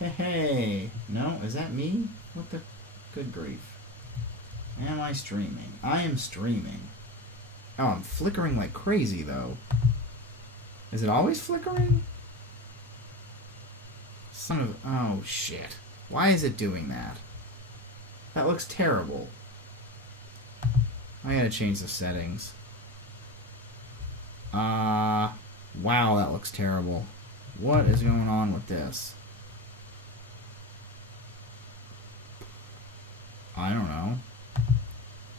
Hey, no, is that me? What the good grief? Am I streaming? I am streaming. Oh, I'm flickering like crazy though. Is it always flickering? Son of... Oh, shit. Why is it doing that? That looks terrible. I gotta change the settings. Wow, that looks terrible. What is going on with this? I don't know.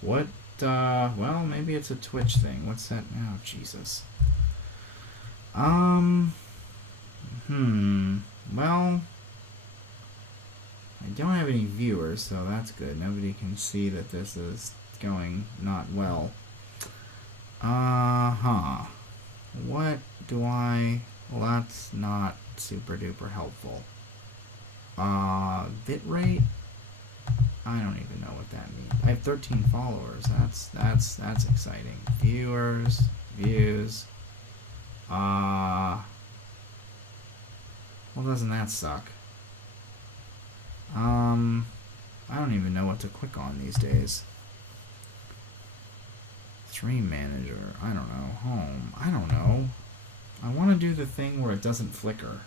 What, well, maybe it's a Twitch thing. What's that? Oh, Jesus. Well, I don't have any viewers, so that's good. Nobody can see that this is going not well. What do I... Well, that's not super duper helpful. Bitrate? I don't even know what that means. I have 13 followers. That's exciting. Viewers, views. Well, doesn't that suck? I don't even know what to click on these days. Stream manager. I don't know. Home. I don't know. I want to do the thing where it doesn't flicker.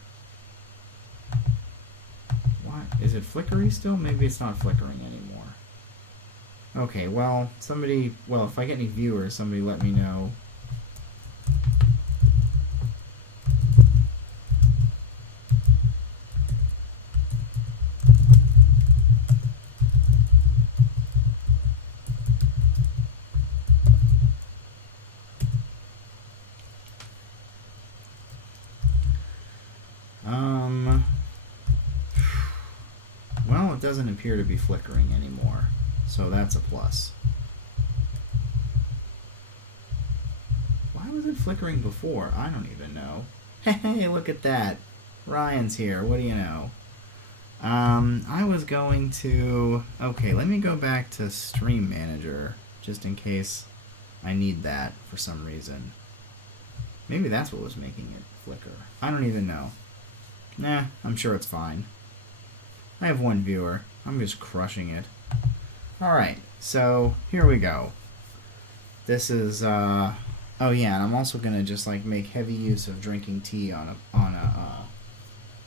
What? Is it flickery still? Maybe it's not flickering anymore. Okay, well, somebody... Well, if I get any viewers, somebody let me know. Well, it doesn't appear to be flickering anymore, so that's a plus. Why was it flickering before? I don't even know. Hey, look at that. Ryan's here. What do you know? I was going to... Okay, let me go back to Stream Manager, just in case I need that for some reason. Maybe that's what was making it flicker. I don't even know. Nah, I'm sure it's fine. I have one viewer. I'm just crushing it. Alright, so here we go. This is, oh yeah, and I'm also gonna just like make heavy use of drinking tea on a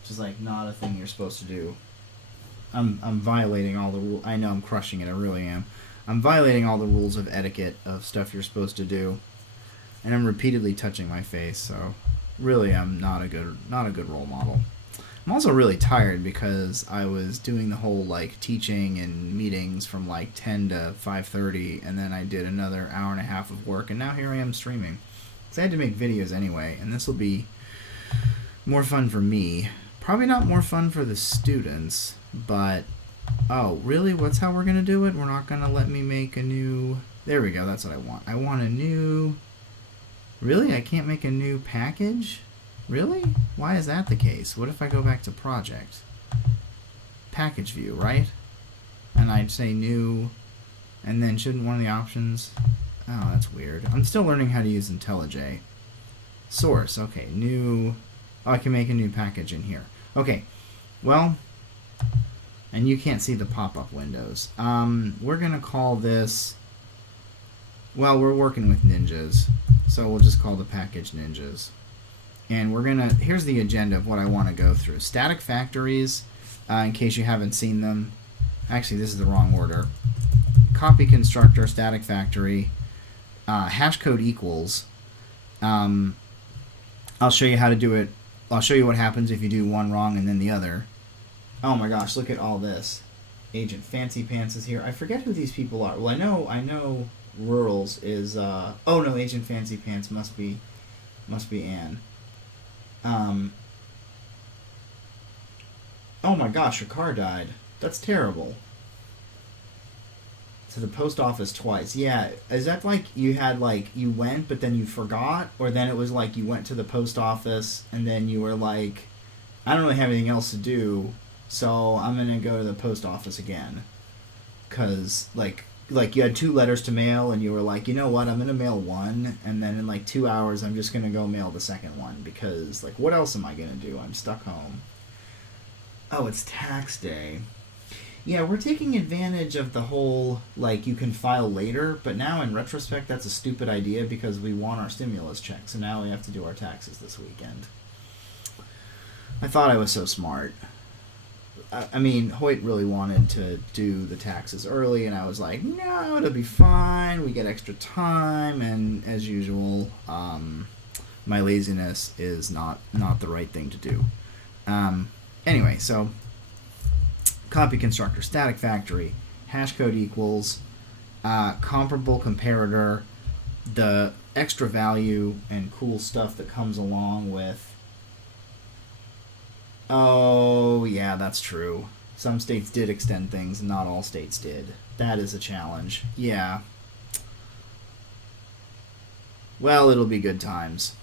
just like not a thing you're supposed to do. I'm violating all the rules. I know I'm crushing it, I really am. I'm violating all the rules of etiquette of stuff you're supposed to do. And I'm repeatedly touching my face, so really I'm not a good role model. I'm also really tired because I was doing the whole like teaching and meetings from like 10 to 5:30, and then I did another hour and a half of work, and now here I am streaming. So I had to make videos anyway, and this will be more fun for me. Probably not more fun for the students, but oh, really? What's how we're gonna do it? We're not gonna let me make a new... There we go, that's what I want. I want a new... Really? I can't make a new package? Really? Why is that the case? What if I go back to project? Package view, right? And I'd say new, and then shouldn't one of the options... Oh, that's weird. I'm still learning how to use IntelliJ. Source, okay, new... Oh, I can make a new package in here. Okay, well, and you can't see the pop-up windows. We're gonna call this... Well, we're working with ninjas, so we'll just call the package ninjas. And we're gonna... Here's the agenda of what I want to go through. Static factories, in case you haven't seen them. Actually, this is the wrong order. Copy constructor, static factory, hash code equals. I'll show you how to do it. I'll show you what happens if you do one wrong and then the other. Oh my gosh, look at all this. Agent Fancy Pants is here. I forget who these people are. Well, I know Rurals is... Oh no, Agent Fancy Pants must be Anne. Oh my gosh, your car died. That's terrible. To the post office twice. Yeah, is that like you had like you went but then you forgot, or then it was like you went to the post office and then you were like, I don't really have anything else to do, so I'm gonna go to the post office again, cause like you had 2 letters to mail and you were like, you know what, I'm gonna mail one, and then in like 2 hours I'm just gonna go mail the second one, because like what else am I gonna do? I'm stuck home. Oh, it's tax day. Yeah, we're taking advantage of the whole, like, you can file later, but now in retrospect, that's a stupid idea because we want our stimulus check, so now we have to do our taxes this weekend. I thought I was so smart. I mean, Hoyt really wanted to do the taxes early, and I was like, no, it'll be fine. We get extra time, and as usual, my laziness is not the right thing to do. Anyway, so copy constructor, static factory, hash code equals, comparable comparator, the extra value and cool stuff that comes along with. Oh, yeah, that's true. Some states did extend things, not all states did. That is a challenge. Yeah. Well, it'll be good times.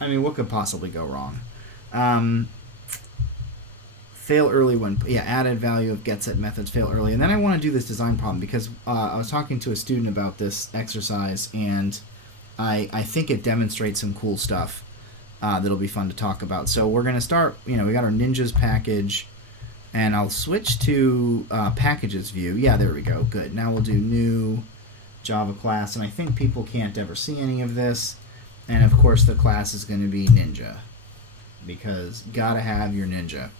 I mean, what could possibly go wrong? Fail early when... Yeah, added value of get set methods fail early. And then I want to do this design problem because I was talking to a student about this exercise, and I think it demonstrates some cool stuff. That'll be fun to talk about. So we're going to start, we got our ninjas package, and I'll switch to packages view. Yeah, there we go. Good. Now we'll do new Java class, and I think people can't ever see any of this. And of course the class is going to be ninja, because gotta have your ninja.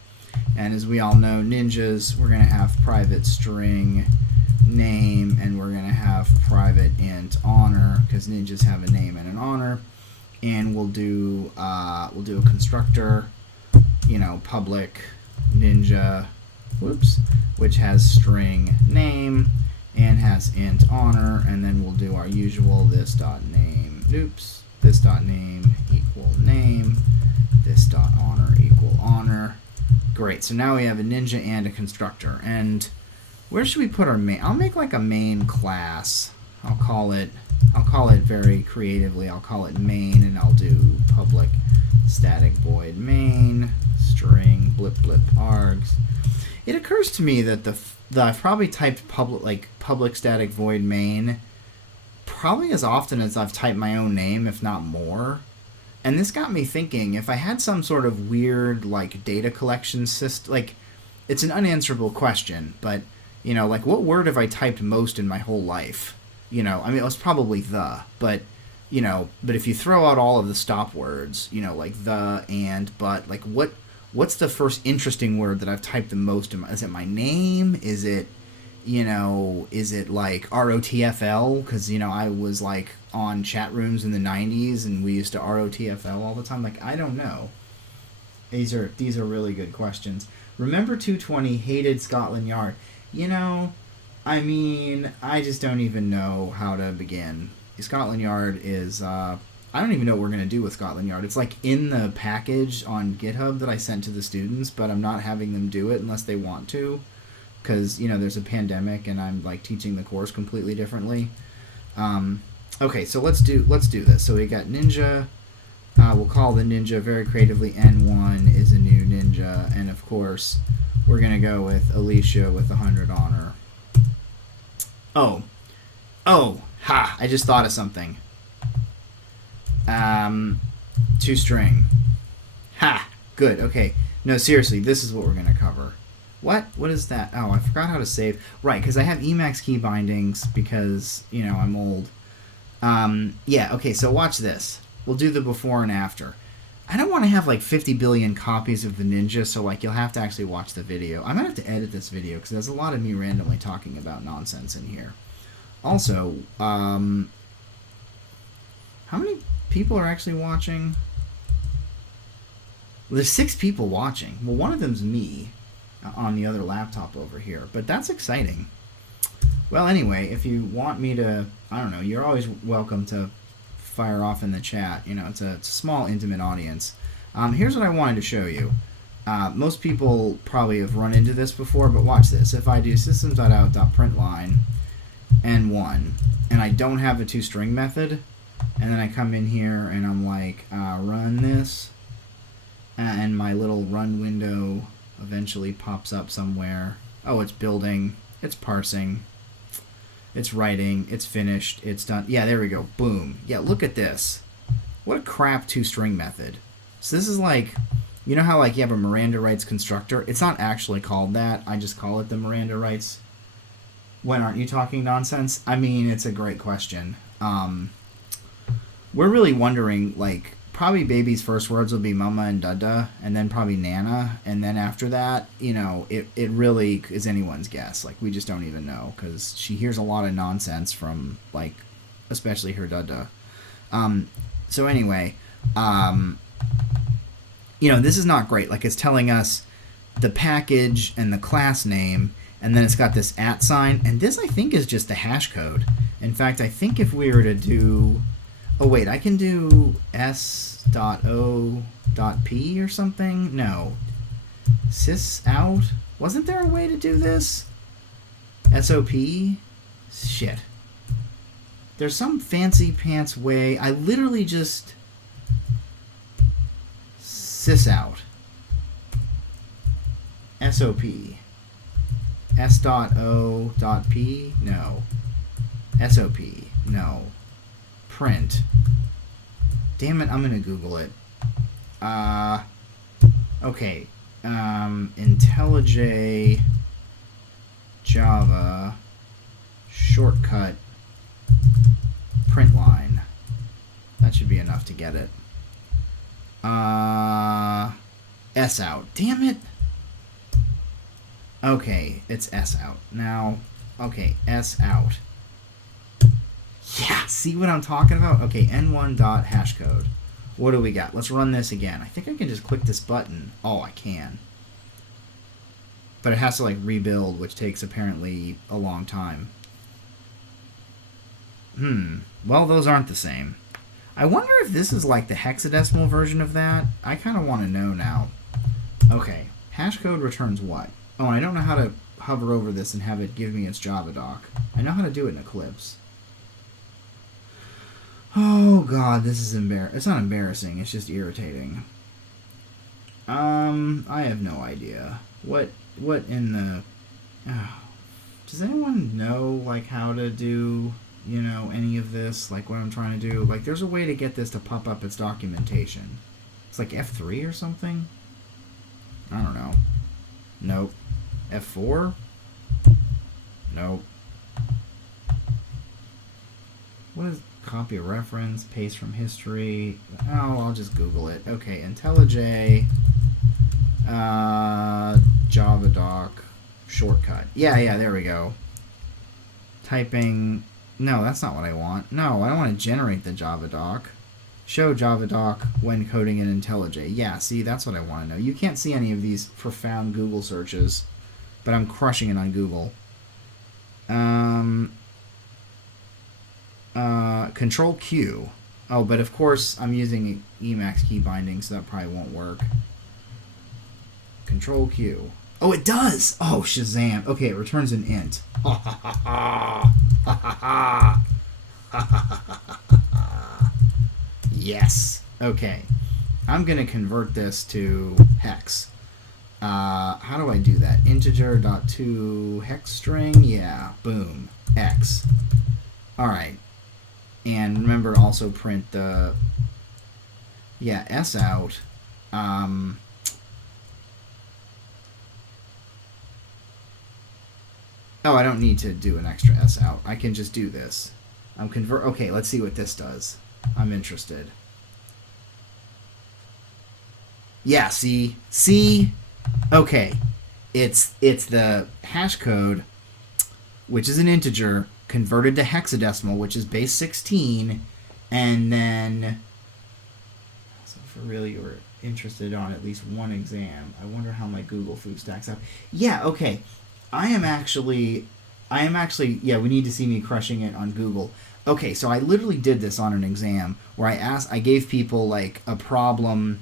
And as we all know, ninjas, we're going to have private string name, and we're going to have private int honor, because ninjas have a name and an honor. And we'll do a constructor, public ninja, which has string name and has int honor, and then we'll do our usual this dot name equal name, this dot honor equal honor. Great. So now we have a ninja and a constructor. And where should we put our main? I'll make like a main class. I'll call it very creatively. I'll call it main, and I'll do public static void main string blip args. It occurs to me that I've probably typed public static void main probably as often as I've typed my own name, if not more. And this got me thinking, if I had some sort of weird data collection system, it's an unanswerable question, but what word have I typed most in my whole life? It was probably the, but if you throw out all of the stop words, like the, and, but, what's the first interesting word that I've typed the most in? Is it my name? Is it, is it ROTFL? Because, I was on chat rooms in the 90s and we used to ROTFL all the time. I don't know. These are really good questions. Remember 220, hated Scotland Yard. I just don't even know how to begin. Scotland Yard is, I don't even know what we're going to do with Scotland Yard. It's in the package on GitHub that I sent to the students, but I'm not having them do it unless they want to, because, there's a pandemic and I'm teaching the course completely differently. Okay, so let's do this. So we got ninja. We'll call the ninja very creatively N1 is a new ninja, and of course we're going to go with Alicia with 100 honor. Oh, ha, I just thought of something. toString. Ha, good, okay. No, seriously, this is what we're going to cover. What is that? Oh, I forgot how to save. Right, because I have Emacs key bindings because, I'm old. Yeah, okay, so watch this. We'll do the before and after. I don't want to have 50 billion copies of the Ninja, so you'll have to actually watch the video. I might have to edit this video because there's a lot of me randomly talking about nonsense in here. Also, how many people are actually watching? Well, there's 6 people watching. Well, one of them's me on the other laptop over here, but that's exciting. Well, anyway, if you want me to, I don't know, you're always welcome to fire off in the chat. It's a small, intimate audience. Here's what I wanted to show you. Most people probably have run into this before, but watch this. If I do systems.out.println N1, and I don't have a toString method, and then I come in here and I'm run this, and my little run window eventually pops up somewhere. Oh, it's building, it's parsing, it's writing, it's finished, it's done. Yeah, there we go. Boom. Yeah, look at this. What a crap toString method. So this is You know how like you have a Miranda rights constructor? It's not actually called that. I just call it the Miranda rights. When aren't you talking nonsense? I mean, it's a great question. We're really wondering, like, probably baby's first words will be mama and dada, and then probably nana, and then after that, you know, it really is anyone's guess. Like, we just don't even know, because she hears a lot of nonsense from, like, especially her dada. So anyway, you know, this is not great. Like, it's telling us the package and the class name, and then it's got this @ sign, and this I think is just the hash code. In fact, I think if we were to do, oh wait, I can do s.o.p or something? No. Sys out? Wasn't there a way to do this? SOP? Shit. There's some fancy pants way. I literally just sys out. SOP. S.O.P? No. SOP? No. Print. Damn it, I'm gonna Google it. Okay. IntelliJ Java shortcut print line. That should be enough to get it. S out. Damn it. Okay, it's S out. Now, okay, S out. Yeah, see what I'm talking about? Okay, n1.hashcode. What do we got? Let's run this again. I think I can just click this button. Oh, I can. But it has to, like, rebuild, which takes apparently a long time. Well, those aren't the same. I wonder if this is, like, the hexadecimal version of that. I kind of want to know now. Okay, hashcode returns what? Oh, and I don't know how to hover over this and have it give me its Java doc. I know how to do it in Eclipse. Oh god, this is embarrassing. It's not embarrassing, it's just irritating. I have no idea. What in the... does anyone know, like, how to do, you know, any of this? Like, what I'm trying to do? Like, there's a way to get this to pop up its documentation. It's like F3 or something? I don't know. Nope. F4? Nope. What is copy a reference, paste from history? Oh, I'll just Google it. Okay, IntelliJ Java doc shortcut. Yeah, there we go. Typing. No, that's not what I want. No, I don't want to generate the Java doc. Show Java doc when coding in IntelliJ. Yeah, see, that's what I want to know. You can't see any of these profound Google searches, but I'm crushing it on Google. Control Q. Oh, but of course I'm using Emacs key binding, so that probably won't work. Control Q. Oh, it does! Oh, Shazam. Okay, it returns an int. Yes. Okay. I'm going to convert this to hex. How do I do that? Integer.to hex string? Yeah. Boom. X. Alright. And remember, also print the... Yeah, S out. Oh, I don't need to do an extra S out. I can just do this. Okay, let's see what this does. I'm interested. Yeah, see? See? Okay. It's the hash code, which is an integer, converted to hexadecimal, which is base 16, and then... So for really you were interested on at least one exam, I wonder how my Google food stacks up. Yeah, okay. I am actually, yeah, we need to see me crushing it on Google. Okay, so I literally did this on an exam where I gave people, like, a problem.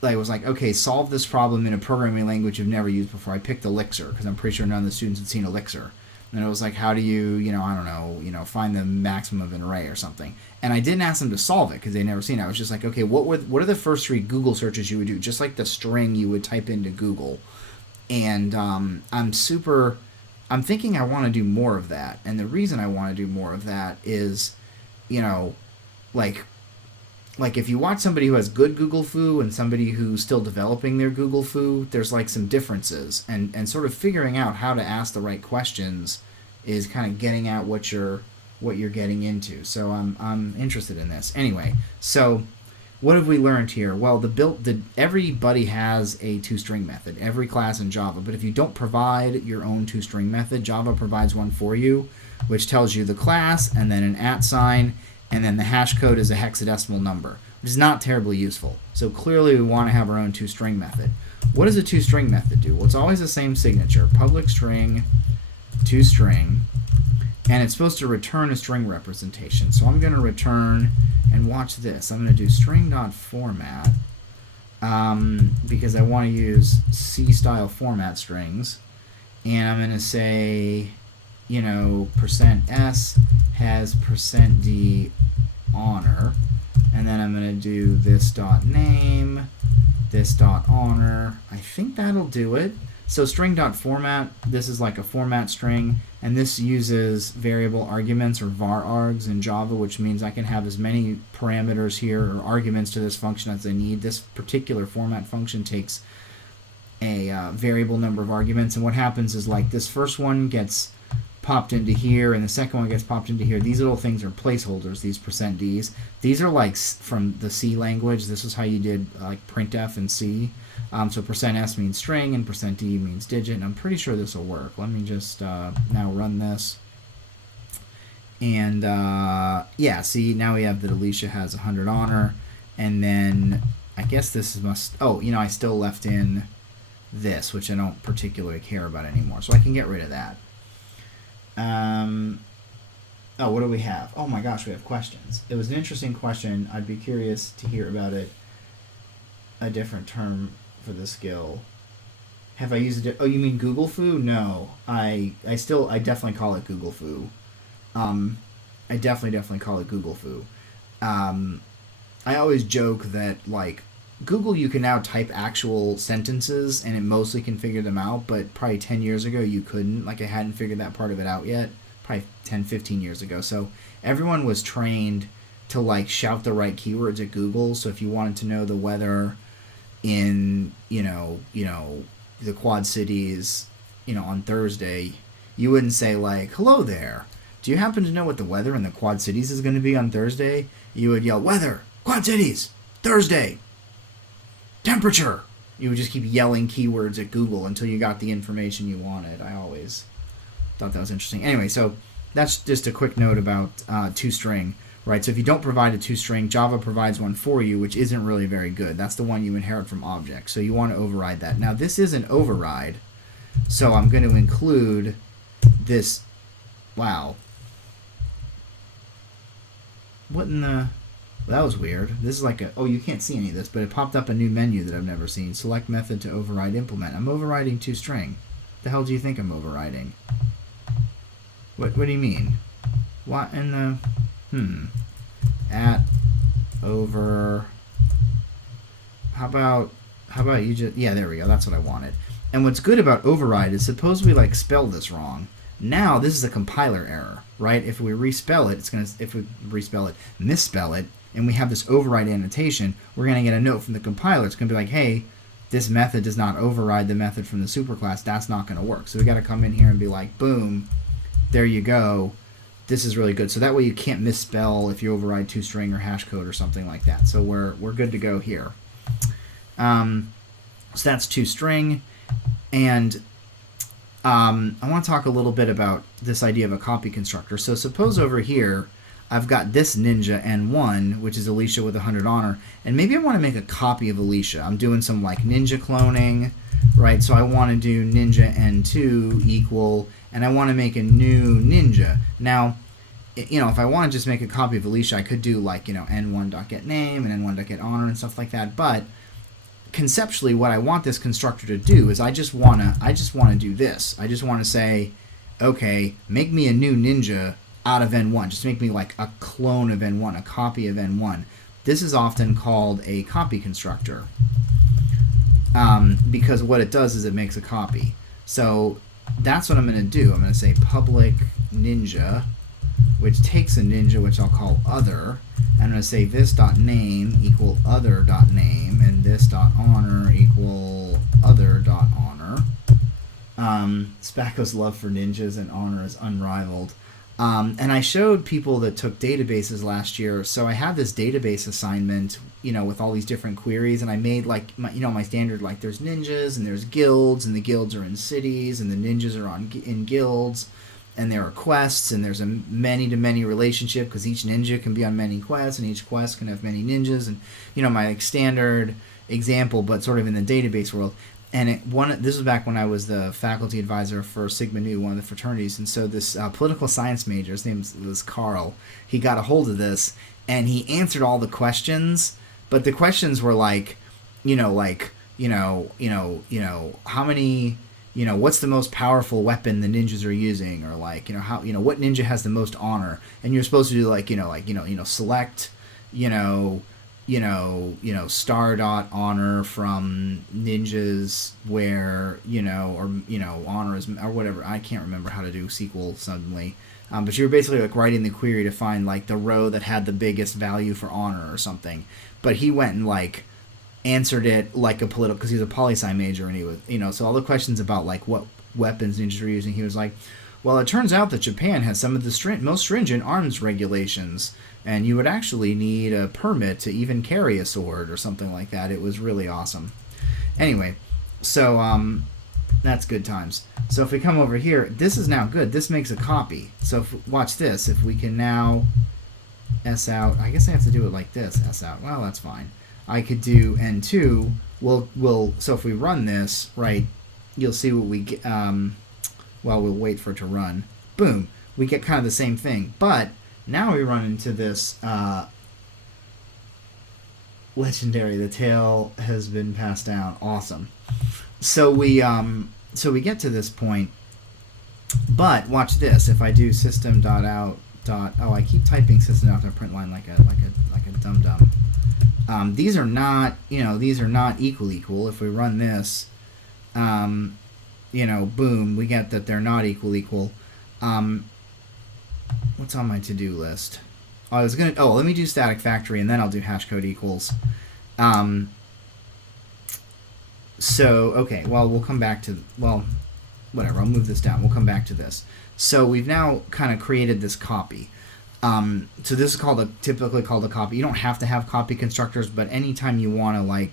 I was like, okay, solve this problem in a programming language you've never used before. I picked Elixir because I'm pretty sure none of the students had seen Elixir. And it was like, how do you, I don't know, find the maximum of an array or something. And I didn't ask them to solve it because they'd never seen it. I was just like, okay, what are the first 3 Google searches you would do? Just like the string you would type into Google. And I'm thinking I want to do more of that. And the reason I want to do more of that is, like, like if you watch somebody who has good Google Foo and somebody who's still developing their Google Foo, there's like some differences, and sort of figuring out how to ask the right questions is kind of getting at what you're getting into. So I'm interested in this. Anyway, so what have we learned here? Well, everybody has a toString method, every class in Java, but if you don't provide your own toString method, Java provides one for you, which tells you the class and then an @ sign, and then the hash code is a hexadecimal number, which is not terribly useful. So clearly we want to have our own toString method. What does a toString method do? Well, it's always the same signature, public string toString, and it's supposed to return a string representation. So I'm going to return, and watch this, I'm going to do string.format because I want to use C-style format strings, and I'm going to say, you know, %s has %d honor, and then I'm going to do this.name, this.honor. I think that'll do it. So string.format, this is like a format string, and this uses variable arguments or var args in Java, which means I can have as many parameters here or arguments to this function as I need. This particular format function takes a variable number of arguments, and what happens is like this first one gets popped into here and the second one gets popped into here. These little things are placeholders, these %ds. These are like from the C language. This is how you did like printf in C. So %s means string and %d means digit, and I'm pretty sure this will work. Let me just now run this. And yeah, see, now we have that Alicia has 100 honor, and then I guess this must, oh, you know, I still left in this, which I don't particularly care about anymore, so I can get rid of that. Oh, what do we have? Oh my gosh, we have questions. It was an interesting question. I'd be curious to hear about it. A different term for the skill. Have I used it? Oh, you mean Google Foo? No, I definitely call it Google Foo. I definitely call it Google Foo. I always joke that like Google, you can now type actual sentences and it mostly can figure them out, but probably 10 years ago you couldn't. Like I hadn't figured that part of it out yet, probably 10, 15 years ago. So everyone was trained to like shout the right keywords at Google. So if you wanted to know the weather in, you know, the Quad Cities, on Thursday, you wouldn't say like, "Hello there. Do you happen to know what the weather in the Quad Cities is going to be on Thursday?" You would yell, "Weather, Quad Cities, Thursday, temperature." You would just keep yelling keywords at Google until you got the information you wanted. I always thought that was interesting. Anyway, so that's just a quick note about toString, right? So if you don't provide a toString, Java provides one for you, which isn't really very good. That's the one you inherit from objects. So you want to override that. Now, this is an override, so I'm going to include this. Wow. What in the... That was weird. This is like a... Oh, you can't see any of this, but it popped up a new menu that I've never seen. Select method to override implement. I'm overriding toString. The hell do you think I'm overriding? What do you mean? What in the... At over... How about you just... Yeah, there we go. That's what I wanted. And what's good about override is suppose we like spell this wrong. Now this is a compiler error, right? If we respell it, misspell it, and we have this override annotation, we're going to get a note from the compiler. It's going to be like, hey, this method does not override the method from the superclass. That's not going to work. So we got to come in here and be like, boom, there you go. This is really good. So that way you can't misspell if you override toString or hash code or something like that. So we're good to go here. So that's toString. And I want to talk a little bit about this idea of a copy constructor. So suppose over here I've got this ninja N1, which is Alicia with 100 honor, and maybe I want to make a copy of Alicia. I'm doing some like ninja cloning, right? So I want to do ninja N2 equal, and I want to make a new ninja. Now, if I want to just make a copy of Alicia, I could do like, N1.getName and N1.getHonor and stuff like that, but conceptually, what I want this constructor to do is I just want to do this. I just want to say, okay, make me a new ninja out of N1. Just make me like a clone of N1, a copy of N1. This is often called a copy constructor because what it does is it makes a copy. So that's what I'm going to do. I'm going to say public ninja which takes a ninja, which I'll call other. I'm going to say this.name equal other.name, and this.honor equal other.honor. Spacco's love for ninjas and honor is unrivaled. And I showed people that took databases last year, so I had this database assignment, with all these different queries, and I made my standard, there's ninjas and there's guilds, and the guilds are in cities, and the ninjas are in guilds, and there are quests, and there's a many-to-many relationship, because each ninja can be on many quests, and each quest can have many ninjas, and, my standard example, but sort of in the database world. And this was back when I was the faculty advisor for Sigma Nu, one of the fraternities. And so this political science major, his name was Carl, he got a hold of this, and he answered all the questions. But the questions were how many, what's the most powerful weapon the ninjas are using, or how, what ninja has the most honor? And you're supposed to do select, star dot honor from ninjas where honor is, or whatever. I can't remember how to do SQL suddenly, but you were basically writing the query to find the row that had the biggest value for honor or something. But he went and answered it like a political, because he's a poli-sci major, and he was so all the questions about what weapons ninjas are using, he was like, well, it turns out that Japan has some of the most stringent arms regulations, and you would actually need a permit to even carry a sword or something like that. It was really awesome. Anyway, so that's good times. So if we come over here, this is now good. This makes a copy. So watch this. If we can now S out, I guess I have to do it like this, S out. Well, that's fine. I could do N2. So if we run this, right, you'll see what we get. We'll wait for it to run. Boom. We get kind of the same thing. But now we run into this legendary. The tale has been passed down. Awesome. So we get to this point. But watch this. If I do system.out. I keep typing system.out.println like a dum dum. These are not equal. If we run this, boom, we get that they're not equal. What's on my to-do list? Let me do static factory, and then I'll do hashcode equals. Okay, well, we'll come back to, whatever, I'll move this down. We'll come back to this. So we've now kind of created this copy. So this is typically called a copy. You don't have to have copy constructors, but anytime you want to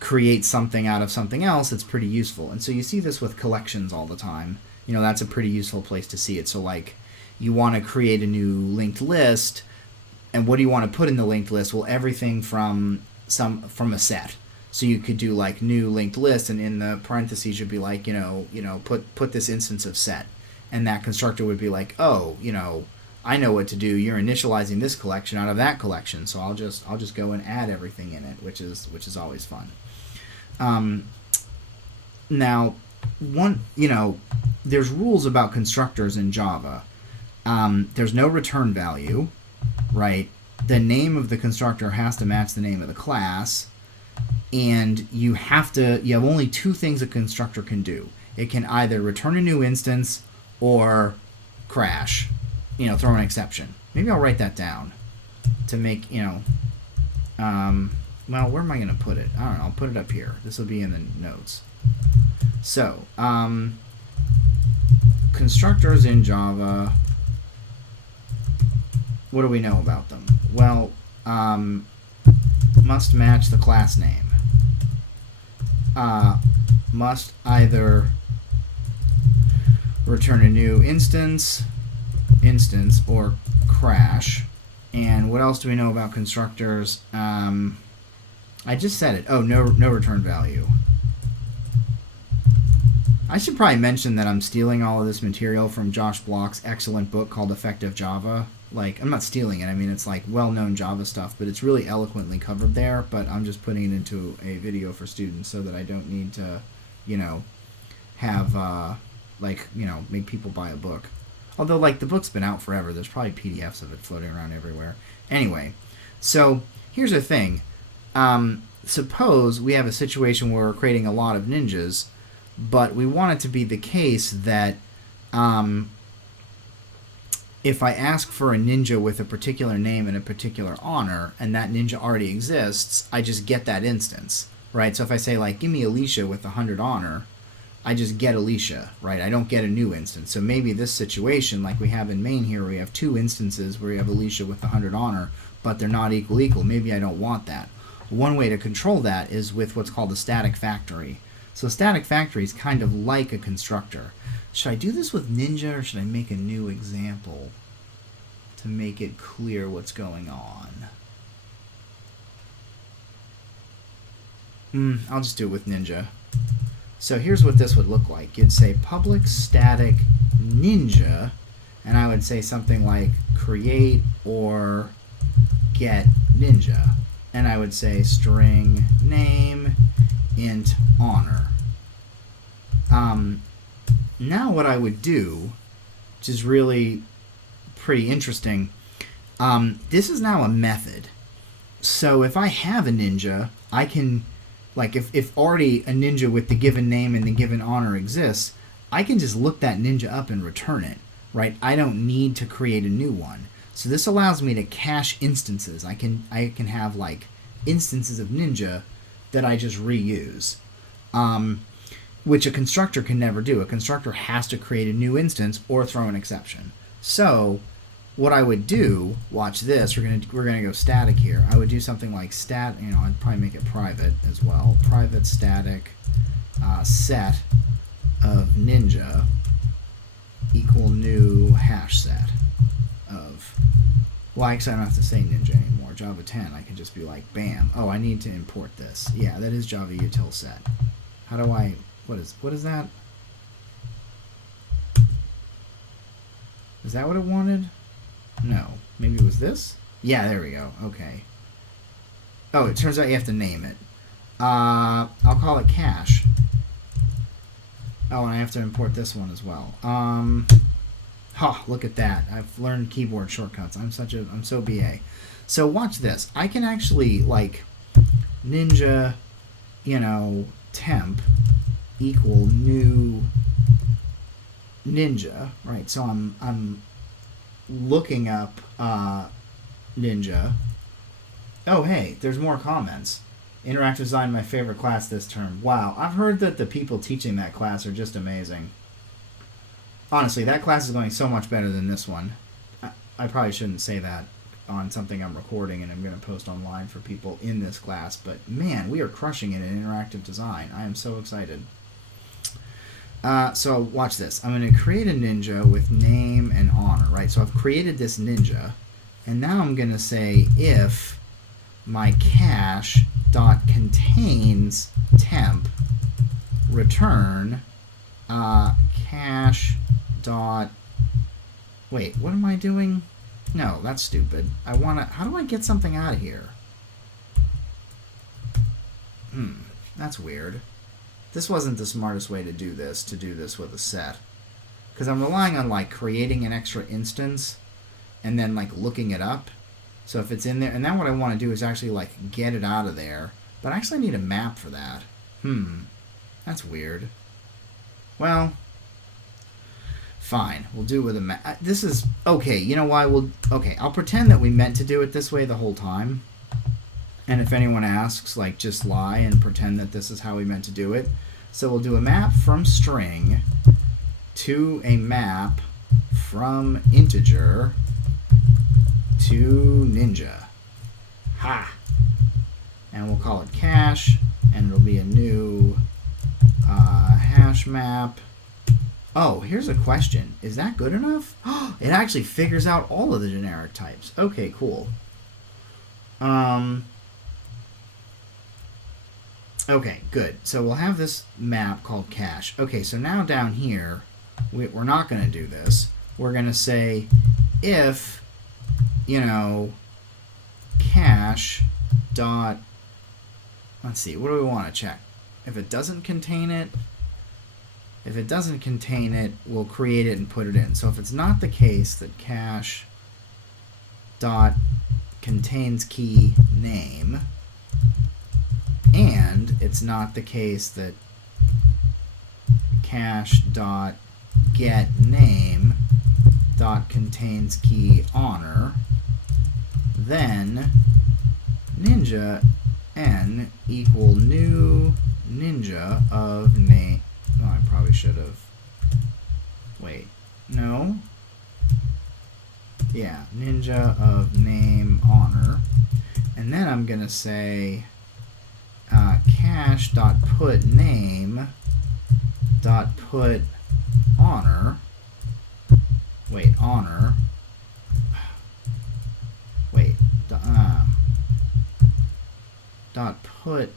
create something out of something else, it's pretty useful. And so you see this with collections all the time. That's a pretty useful place to see it. So you want to create a new linked list, and what do you want to put in the linked list? Well, everything from a set. So you could do new linked list, and in the parentheses you'd be put this instance of set, and that constructor would be I know what to do. You're initializing this collection out of that collection, so I'll just go and add everything in it, which is always fun. Now, there's rules about constructors in Java. There's no return value, right? The name of the constructor has to match the name of the class, and you have only two things a constructor can do. It can either return a new instance or crash, throw an exception. Maybe I'll write that down to make, where am I going to put it? I don't know. I'll put it up here. This will be in the notes. So, constructors in Java, what do we know about them? Well, must match the class name. Must either return a new instance, or crash. And what else do we know about constructors? I just said it. Oh, no return value. I should probably mention that I'm stealing all of this material from Josh Bloch's excellent book called Effective Java. I'm not stealing it. I mean, it's well-known Java stuff, but it's really eloquently covered there. But I'm just putting it into a video for students so that I don't need to, have, make people buy a book. Although, the book's been out forever. There's probably PDFs of it floating around everywhere. Anyway, so here's the thing. Suppose we have a situation where we're creating a lot of ninjas, but we want it to be the case that if I ask for a ninja with a particular name and a particular honor, and that ninja already exists, I just get that instance, right? So if I say, like, give me Alicia with 100 honor, I just get Alicia, right? I don't get a new instance. So maybe this situation, like we have in main here, where we have two instances where we have Alicia with 100 honor, but they're not equal. Maybe I don't want that. One way to control that is with what's called a static factory. So a static factory is kind of like a constructor. Should I do this with Ninja, or should I make a new example to make it clear what's going on? I'll just do it with Ninja. So here's what this would look like. You'd say public static Ninja, and I would say something like create or get Ninja. And I would say string name int honor. Now what I would do, which is really pretty interesting, this is now a method. So if I have a ninja, I can, like, if already a ninja with the given name and the given honor exists, I can just look that ninja up and return it, right? I don't need to create a new one. So this allows me to cache instances. I can have, like, instances of ninja that I just reuse, which a constructor can never do. A constructor has to create a new instance or throw an exception. So what I would do, watch this, we're gonna go static here. I would do something like I'd probably make it private as well. Private static set of ninja equal new hash set of, well, actually I don't have to say ninja anymore. Java 10, I can just be like, bam. Oh, I need to import this. Yeah, that is Java util set. How do I, what is that? Is that what it wanted? No. Maybe it was this? Yeah, there we go. Okay. Oh, it turns out you have to name it. I'll call it cache. Oh, and I have to import this one as well. Look at that. I've learned keyboard shortcuts. I'm so BA. So watch this. I can actually, like, ninja, temp equal new ninja, right? So I'm looking up ninja. Oh, hey, there's more comments. Interactive design, my favorite class this term. Wow, I've heard that the people teaching that class are just amazing. Honestly, that class is going so much better than this one. I probably shouldn't say that on something I'm recording and I'm going to post online for people in this class, but man, we are crushing it in interactive design. I am so excited. So watch this. I'm going to create a ninja with name and honor, right? So I've created this ninja, and now I'm going to say if my cache dot contains temp return cache dot, wait, what am I doing? No, that's stupid. How do I get something out of here? That's weird. This wasn't the smartest way to do this with a set. Because I'm relying on, like, creating an extra instance and then, like, looking it up. So if it's in there, and then what I want to do is actually, like, get it out of there. But I actually need a map for that. That's weird. Well, fine. We'll do it with a map. This is, okay, you know why? Okay, I'll pretend that we meant to do it this way the whole time. And if anyone asks, like, just lie and pretend that this is how we meant to do it. So we'll do a map from string to a map from integer to ninja. Ha! And we'll call it cache, and it'll be a new hash map. Oh, here's a question. Is that good enough? It actually figures out all of the generic types. Okay, cool. Okay, good. So we'll have this map called cache. Okay, so now down here, we're not going to do this. We're going to say if, cache dot, let's see, what do we want to check? If it doesn't contain it, we'll create it and put it in. So if it's not the case that cache dot contains key name, and it's not the case that cache dot get name dot contains key honor, then ninja n equal new ninja of name. Oh, I probably should have. Wait, no. Yeah, ninja of name honor, and then I'm gonna say cache dot put name dot put honor. Wait, honor. Wait, dot put.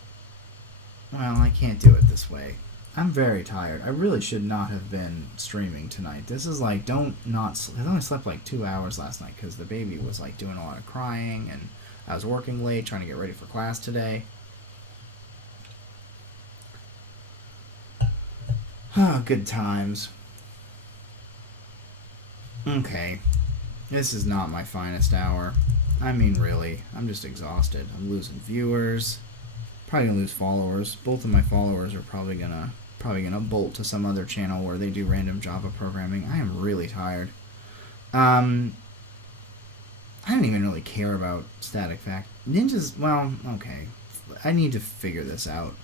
Well, I can't do it this way. I'm very tired. I really should not have been streaming tonight. This is like, I only slept like 2 hours last night because the baby was like doing a lot of crying, and I was working late trying to get ready for class today. Oh, good times. Okay. This is not my finest hour. I mean, really. I'm just exhausted. I'm losing viewers. Probably gonna lose followers. Both of my followers are probably gonna bolt to some other channel where they do random Java programming. I am really tired. I don't even really care about static fact. Ninjas, well, okay. I need to figure this out.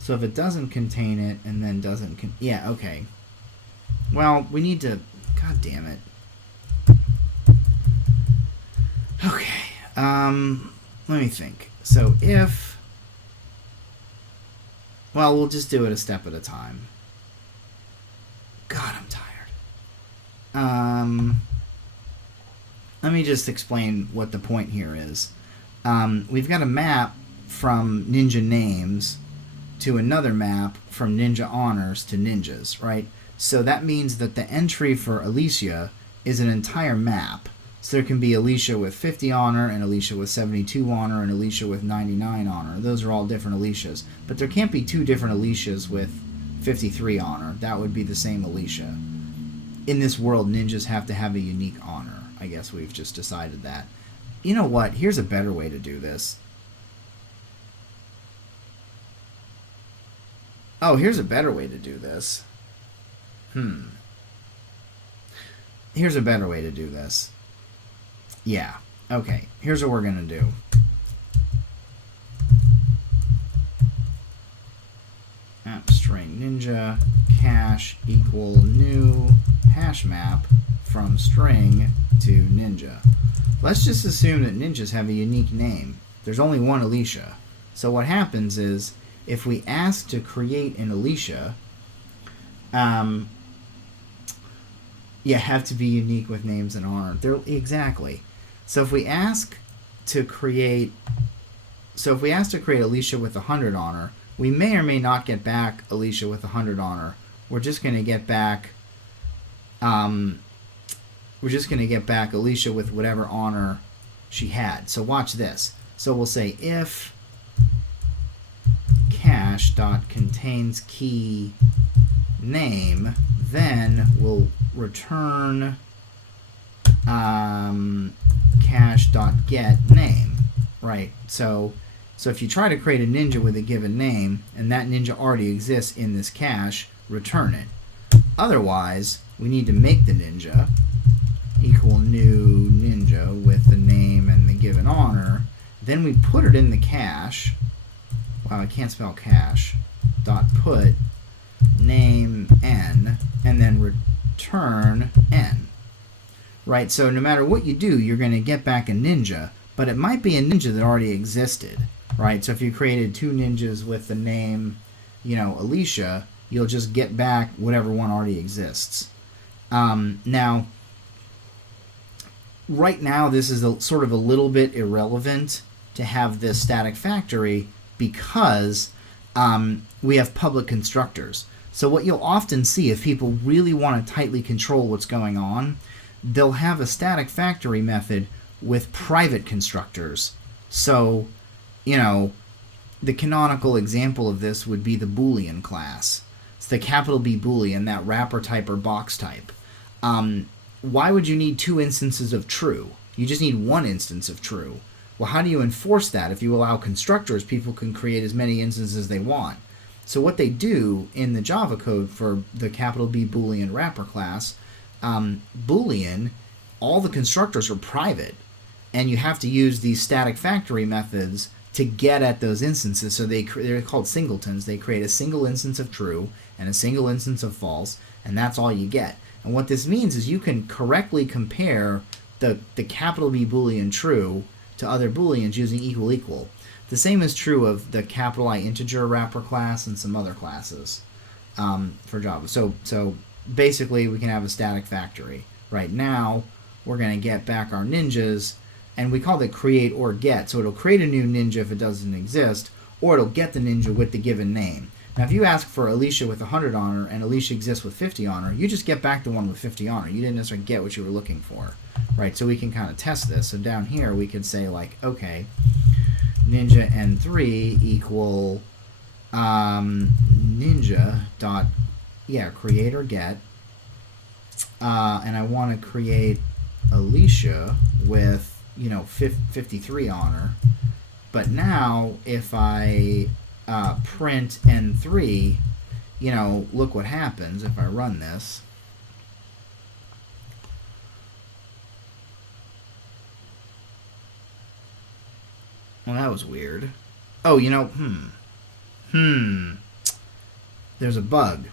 So if it doesn't contain it and then doesn't yeah, okay. Well, we need to, god damn it. Okay. Let me think. So if, well, we'll just do it a step at a time. God, I'm tired. Let me just explain what the point here is. We've got a map from ninja names to another map from ninja honors to ninjas, right? So that means that the entry for Alicia is an entire map. So there can be Alicia with 50 honor, and Alicia with 72 honor, and Alicia with 99 honor. Those are all different Alicias. But there can't be two different Alicias with 53 honor. That would be the same Alicia. In this world, ninjas have to have a unique honor. I guess we've just decided that. You know what? Here's a better way to do this. Oh, here's a better way to do this. Here's a better way to do this. Yeah. Okay. Here's what we're going to do. String ninja cache equal new hash map from string to ninja. Let's just assume that ninjas have a unique name. There's only one Alicia. So what happens is, if we ask to create an Alicia, you have to be unique with names and honor. Exactly. So if we ask to create Alicia with 100 honor, we may or may not get back Alicia with 100 honor. We're just going to get back Alicia with whatever honor she had. So watch this. So we'll say if cache dot contains key name, then we'll return cache dot get name, right? So if you try to create a ninja with a given name and that ninja already exists in this cache, return it. Otherwise, we need to make the ninja equal new ninja with the name and the given honor. Then we put it in the cache. Wow, I can't spell cache. Dot put name n, and then return n. Right, so no matter what you do, you're going to get back a ninja, but it might be a ninja that already existed. Right, so if you created two ninjas with the name, Alicia, you'll just get back whatever one already exists. Now, right now, this is sort of a little bit irrelevant to have this static factory because we have public constructors. So what you'll often see if people really want to tightly control what's going on, they'll have a static factory method with private constructors. So, the canonical example of this would be the Boolean class. It's the capital B Boolean, that wrapper type or box type. Why would you need two instances of true? You just need one instance of true. Well, how do you enforce that? If you allow constructors, people can create as many instances as they want. So what they do in the Java code for the capital B Boolean wrapper class, Boolean, all the constructors are private, and you have to use these static factory methods to get at those instances. So they're called singletons. They create a single instance of true and a single instance of false, and that's all you get. And what this means is you can correctly compare the capital B Boolean true to other Booleans using equal equal. The same is true of the capital I integer wrapper class and some other classes for Java. So basically we can have a static factory. Right now we're going to get back our ninjas, and we call it create or get. So it'll create a new ninja if it doesn't exist, or it'll get the ninja with the given name. Now if you ask for Alicia with 100 on her and Alicia exists with 50 on her, you just get back the one with 50 on her. You didn't necessarily get what you were looking for. Right, so we can kind of test this. So down here we can say like, okay, ninja n3 equal ninja dot, create or get, and I want to create Alicia with 53 on her. But now if I print n3, look what happens if I run this. Well, that was weird. Oh, there's a bug.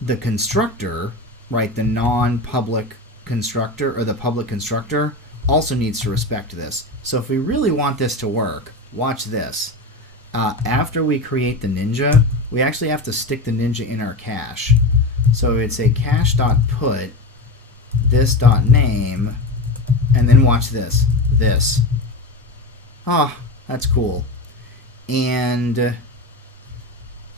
The constructor, right, the non-public constructor, or the public constructor, also needs to respect this. So if we really want this to work, watch this. After we create the ninja, we actually have to stick the ninja in our cache. So it's a cache.put this.name, and then watch this. That's cool. And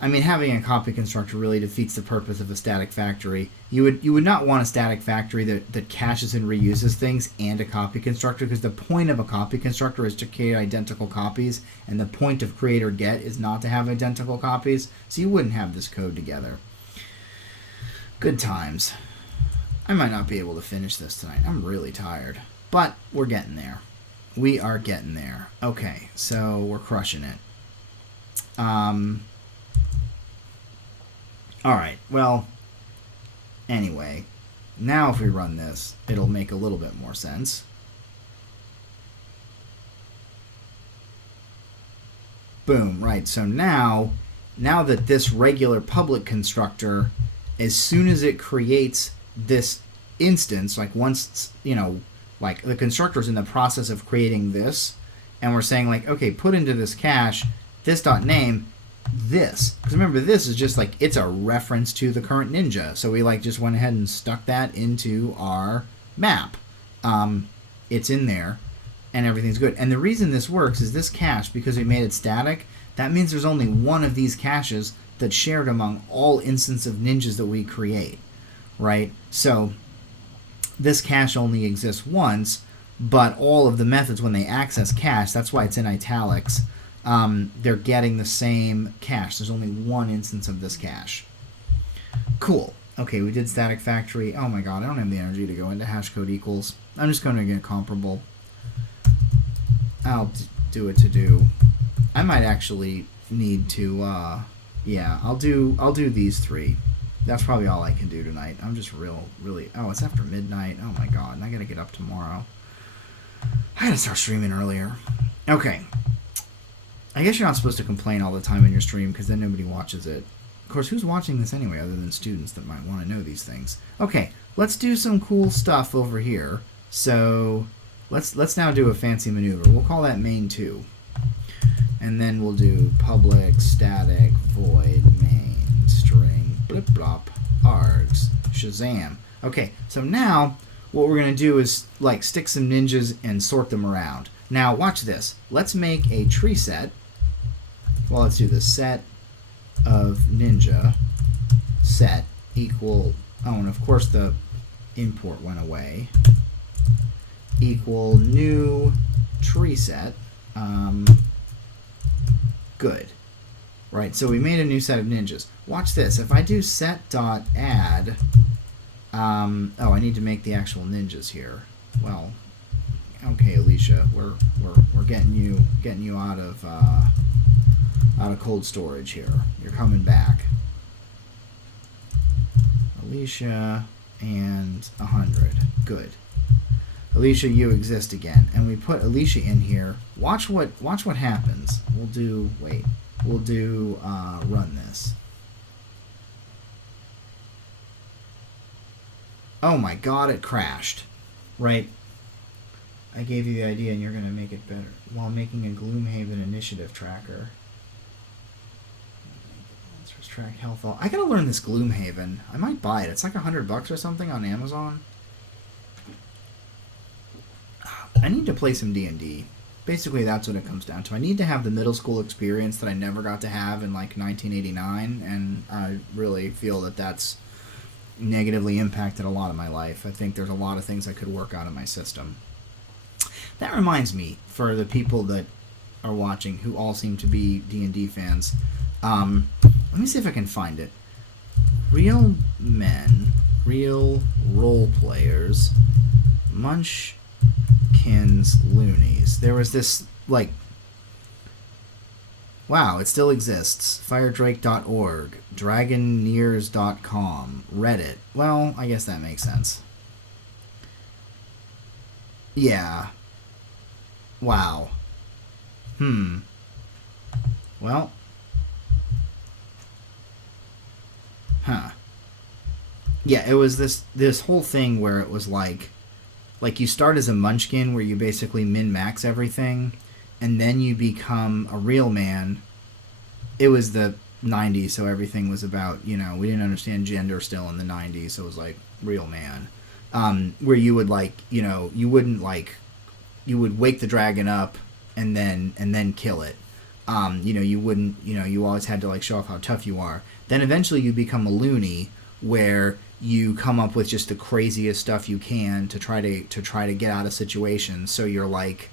I mean, having a copy constructor really defeats the purpose of a static factory. You would not want a static factory that caches and reuses things and a copy constructor, because the point of a copy constructor is to create identical copies, and the point of create or get is not to have identical copies, so you wouldn't have this code together. Good times. I might not be able to finish this tonight. I'm really tired. But we're getting there. We are getting there. Okay, so we're crushing it. Alright, well, anyway, now if we run this, it'll make a little bit more sense. Boom, right, so now that this regular public constructor, as soon as it creates this instance, like once, like the constructor's in the process of creating this, and we're saying like, okay, put into this cache this.name, this, because remember this is just like, it's a reference to the current ninja, so we like just went ahead and stuck that into our map. It's in there and everything's good. And the reason this works is this cache, because we made it static, that means there's only one of these caches that's shared among all instances of ninjas that we create, right? So this cache only exists once, but all of the methods, when they access cache, that's why it's in italics, they're getting the same cache. There's only one instance of this cache. Cool. Okay, we did static factory. Oh my god, I don't have the energy to go into hash code equals. I'm just going to get comparable. I'll do it to do. I might actually need to, yeah, I'll do these three. That's probably all I can do tonight. I'm just really, oh, it's after midnight. Oh my god, and I gotta get up tomorrow. I gotta start streaming earlier. Okay. I guess you're not supposed to complain all the time in your stream, because then nobody watches it. Of course, who's watching this anyway other than students that might want to know these things? Okay, let's do some cool stuff over here. So let's now do a fancy maneuver. We'll call that main 2. And then we'll do public static void main string blip blop args shazam. Okay, so now what we're going to do is like stick some ninjas and sort them around. Now watch this. Let's make a tree set. Well, let's do the set of ninja set equal, oh, and of course the import went away, equal new tree set. Good. Right, so we made a new set of ninjas. Watch this. If I do set.add, oh, I need to make the actual ninjas here. Well, okay, Alicia, we're getting you out of out of cold storage here. You're coming back. Alicia and 100. Good. Alicia, you exist again. And we put Alicia in here. Watch what happens. We'll do run this. Oh my god, it crashed. Right? I gave you the idea and you're going to make it better. While making a Gloomhaven initiative tracker. Track health. I gotta learn this Gloomhaven. I might buy it. It's like $100 or something on Amazon. I need to play some D&D. Basically, that's what it comes down to. I need to have the middle school experience that I never got to have in like 1989, and I really feel that that's negatively impacted a lot of my life. I think there's a lot of things I could work out of my system. That reminds me, for the people that are watching who all seem to be D&D fans, let me see if I can find it. Real men, real role players, Munchkins Loonies. There was this, like, wow, it still exists. Firedrake.org, dragoneers.com, Reddit. Well, I guess that makes sense. Yeah. Wow. Well. Huh. Yeah, it was this whole thing where it was like you start as a munchkin where you basically min-max everything, and then you become a real man. It was the 90s, so everything was about, we didn't understand gender still in the 90s, so it was like real man. Where you would you would wake the dragon up and then kill it. You wouldn't, you always had to like show off how tough you are. Then eventually you become a loony where you come up with just the craziest stuff you can to try to get out of situations. So you're not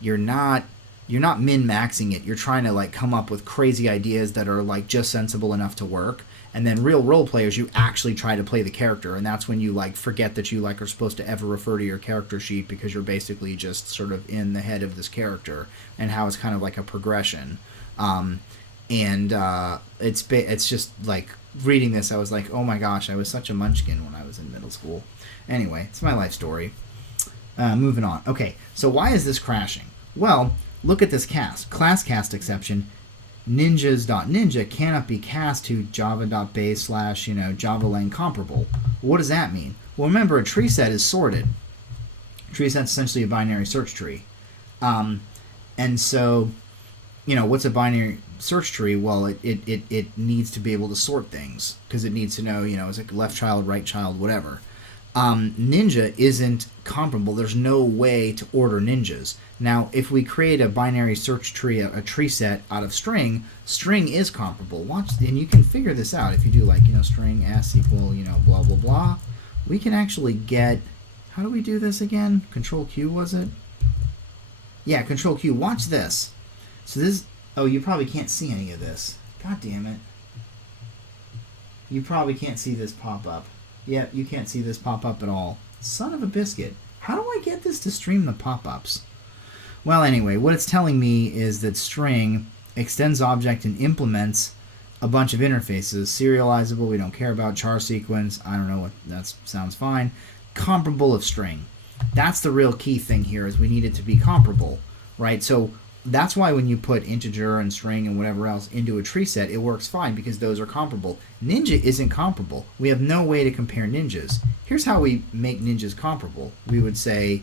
min-maxing it. You're trying to like come up with crazy ideas that are like just sensible enough to work. And then real role players, you actually try to play the character, and that's when you like forget that you like are supposed to ever refer to your character sheet, because you're basically just sort of in the head of this character, and how it's kind of like a progression. It's just like reading this, I was like, oh my gosh, I was such a munchkin when I was in middle school. Anyway, it's my life story. Moving on. Okay, so why is this crashing? Well, look at this class cast exception. Ninjas.ninja cannot be cast to java.base / javalang comparable. What does that mean? Well, remember, a tree set is sorted. A tree set's essentially a binary search tree. And so, what's a binary search tree? Well, it needs to be able to sort things, because it needs to know, is it left child, right child, whatever. Ninja isn't comparable. There's no way to order ninjas. Now, if we create a binary search tree, a tree set out of string is comparable. Watch, and you can figure this out. If you do like, string s equal, blah, blah, blah, we can actually get, how do we do this again? Control Q, was it? Yeah, Control Q. Watch this. So this, oh, you probably can't see any of this. God damn it. You probably can't see this pop up. Yep, you can't see this pop up at all. Son of a biscuit. How do I get this to stream the pop-ups? Well, anyway, what it's telling me is that string extends object and implements a bunch of interfaces. Serializable, we don't care about. Char sequence, I don't know what, that sounds fine. Comparable of string. That's the real key thing here, is we need it to be comparable, right? So that's why when you put integer and string and whatever else into a tree set, it works fine, because those are comparable. Ninja isn't comparable. We have no way to compare ninjas. Here's how we make ninjas comparable. We would say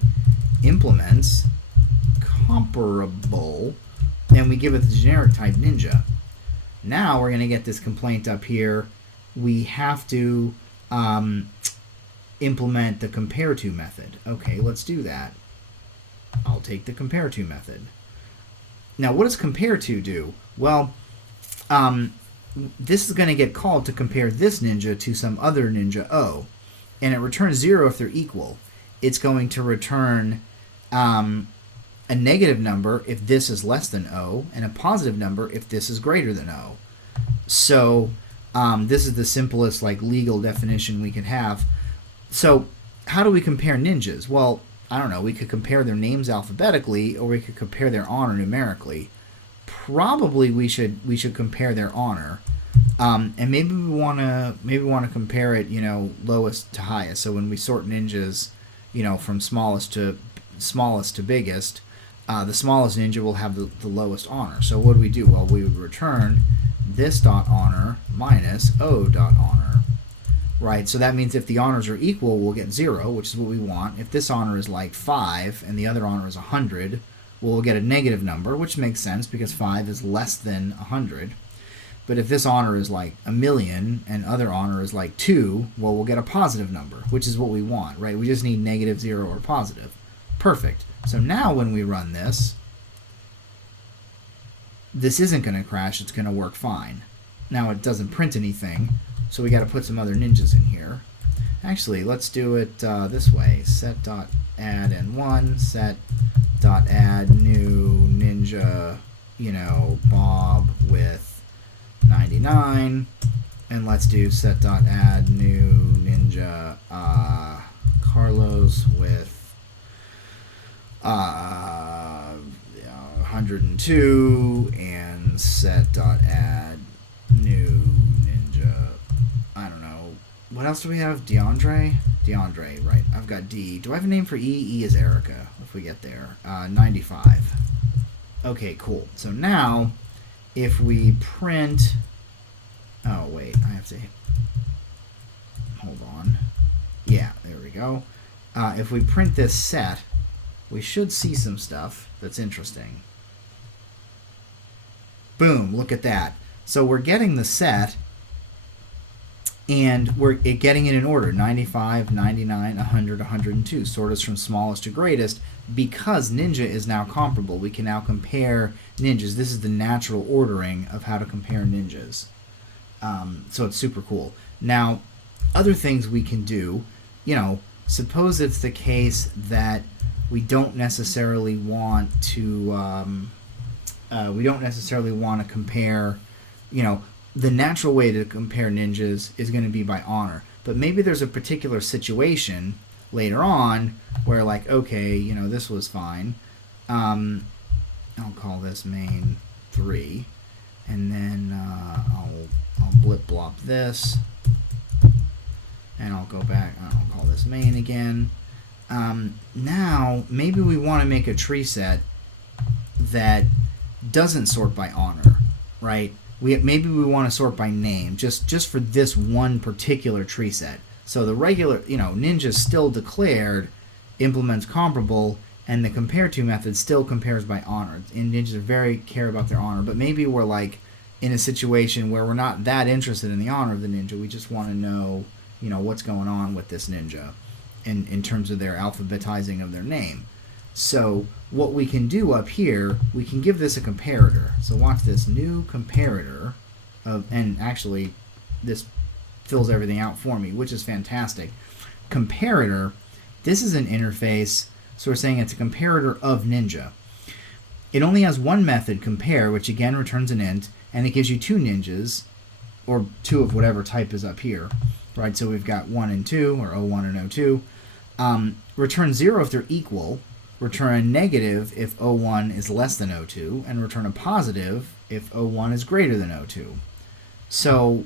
implements comparable, and we give it the generic type ninja. Now we're going to get this complaint up here. We have to implement the compare to method. Okay, let's do that. I'll take the compare to method. Now, what does compare to do? Well, this is going to get called to compare this ninja to some other ninja O, and it returns 0 if they're equal. It's going to return a negative number if this is less than O, and a positive number if this is greater than O. So this is the simplest legal definition we could have. So how do we compare ninjas? Well, I don't know. We could compare their names alphabetically, or we could compare their honor numerically. probably we should compare their honor, and maybe we want to compare it, lowest to highest. So when we sort ninjas, from smallest to biggest, the smallest ninja will have the lowest honor. So what do we do? Well, we would return this dot honor minus O dot honor. Right, so that means if the honors are equal, we'll get 0, which is what we want. If this honor is like 5 and the other honor is 100, we'll get a negative number, which makes sense because 5 is less than 100. But if this honor is like 1,000,000 and other honor is like 2, well, we'll get a positive number, which is what we want, right? We just need negative, 0, or positive. Perfect. So now when we run this isn't going to crash. It's going to work fine. Now it doesn't print anything, so we got to put some other ninjas in here. Actually, let's do it this way. Set.add n1, set.add new ninja, Bob with 99, and let's do set.add new ninja Carlos with 102, and set.add new ninja, I don't know, what else do we have? DeAndre, right. I've got D. Do I have a name for E? E is Erica, if we get there. 95. Okay, cool. So now, if we print... Oh, wait. I have to... Hold on. Yeah, there we go. If we print this set, we should see some stuff that's interesting. Boom, look at that. So we're getting the set, and we're getting it in order, 95, 99, 100, 102, sort of from smallest to greatest, because Ninja is now comparable. We can now compare ninjas. This is the natural ordering of how to compare ninjas. So it's super cool. Now, other things we can do, suppose it's the case that we don't necessarily want to compare, the natural way to compare ninjas is going to be by honor. But maybe there's a particular situation later on where, like, okay, this was fine. I'll call this main 3, and then I'll blip blop this, and I'll go back. I'll call this main again. Now maybe we want to make a tree set that doesn't sort by honor, right? Maybe we want to sort by name, just for this one particular tree set. So the regular, Ninja still declared implements comparable, and the compare to method still compares by honor. And Ninjas very care about their honor, but maybe we're like in a situation where we're not that interested in the honor of the ninja. We just want to know, what's going on with this ninja in terms of their alphabetizing of their name. So what we can do up here, we can give this a comparator. So watch this, new comparator and actually this fills everything out for me, which is fantastic. Comparator, this is an interface, so we're saying it's a comparator of Ninja. It only has one method, compare, which again returns an int, and it gives you 2 ninjas, or 2 of whatever type is up here, right? So we've got 1 and 2, or O1 and O2. Return 0 if they're equal, return a negative if O1 is less than O2, and return a positive if O1 is greater than O2. So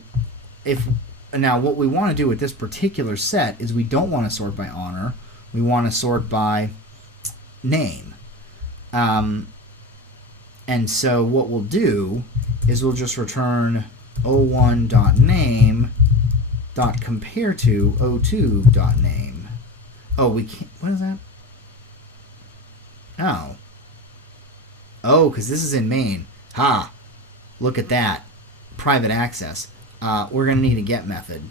now what we want to do with this particular set is we don't want to sort by honor, we want to sort by name. And so what we'll do is we'll just return O1.name.compare to O2.name. Oh, we can't, what is that? Oh, because this is in main. Ha! Look at that. Private access. We're going to need a get method.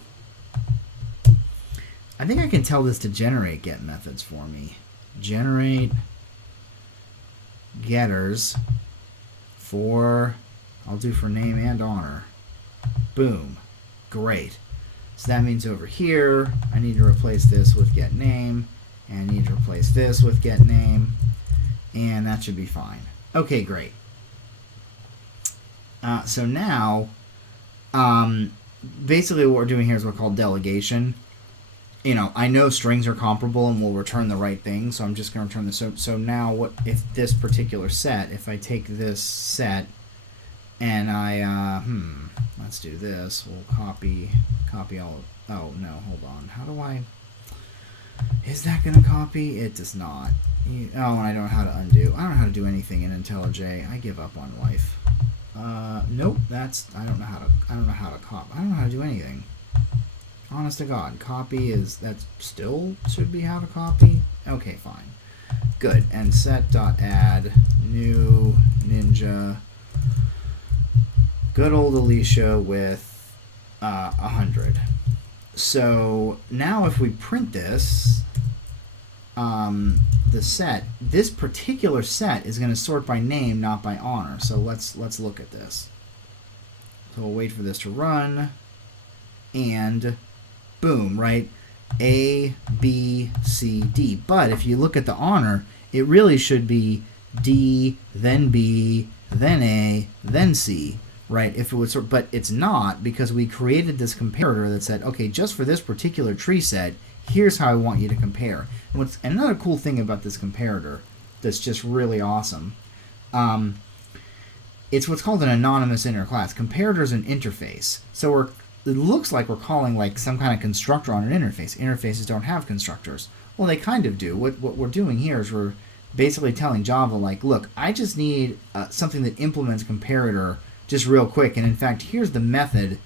I think I can tell this to generate get methods for me. Generate getters for, I'll do for name and honor. Boom. Great. So that means over here, I need to replace this with get name, and I need to replace this with get name, and that should be fine. Okay, great. So now, basically what we're doing here is what's called delegation. I know strings are comparable and will return the right thing, so I'm just going to return this. So now, what if this particular set, if I take this set and let's do this. We'll copy all. Oh no, hold on. How do I? Is that gonna copy? It does not. And I don't know how to undo. I don't know how to do anything in IntelliJ. I give up on life. Nope. I don't know how to copy. I don't know how to do anything. Honest to God, copy that still should be how to copy. Okay, fine. Good. And set.add new ninja. Good old Alicia with 100. So now if we print this, the set, this particular set is going to sort by name, not by honor. So let's look at this. So we'll wait for this to run, and boom, right? A, B, C, D. But if you look at the honor, it really should be D, then B, then A, then C, right? If it was, but it's not, because we created this comparator that said, okay, just for this particular tree set, here's how I want you to compare. And what's another cool thing about this comparator that's just really awesome, it's what's called an anonymous inner class. Comparator is an interface. So it looks like we're calling like some kind of constructor on an interface. Interfaces don't have constructors. Well, they kind of do. What we're doing here is we're basically telling Java, like, look, I just need something that implements comparator just real quick. And in fact, here's the method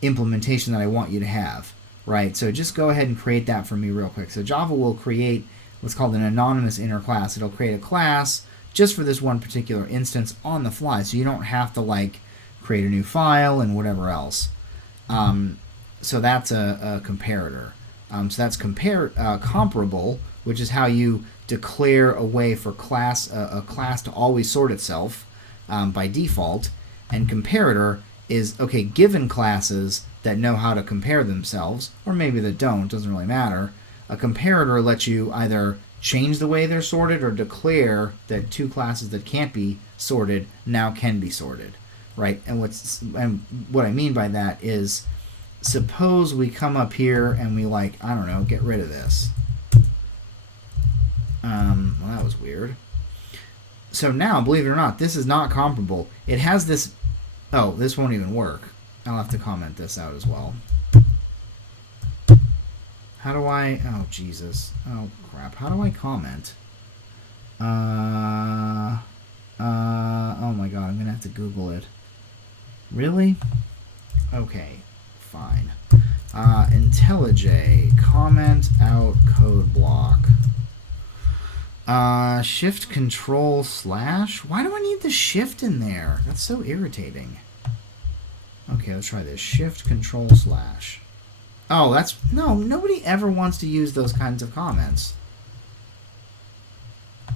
implementation that I want you to have. Right, so just go ahead and create that for me real quick. So Java will create what's called an anonymous inner class. It'll create a class just for this one particular instance on the fly, so you don't have to like create a new file and whatever else. So that's a comparator. So that's comparable, which is how you declare a way for a class to always sort itself by default. And comparator is, okay, given classes that know how to compare themselves, or maybe that don't, doesn't really matter. A comparator lets you either change the way they're sorted or declare that two classes that can't be sorted now can be sorted, right? And what I mean by that is, suppose we come up here and we get rid of this. Well, that was weird. So now, believe it or not, this is not comparable. It has this. Oh, this won't even work. I'll have to comment this out as well. How do I... Oh, Jesus. Oh, crap. How do I comment? Oh, my God. I'm going to have to Google it. Really? Okay. Fine. IntelliJ. Comment out code block. Shift control slash? Why do I need the shift in there? That's so irritating. Okay, let's try this. Shift control slash. Oh, that's... No, nobody ever wants to use those kinds of comments.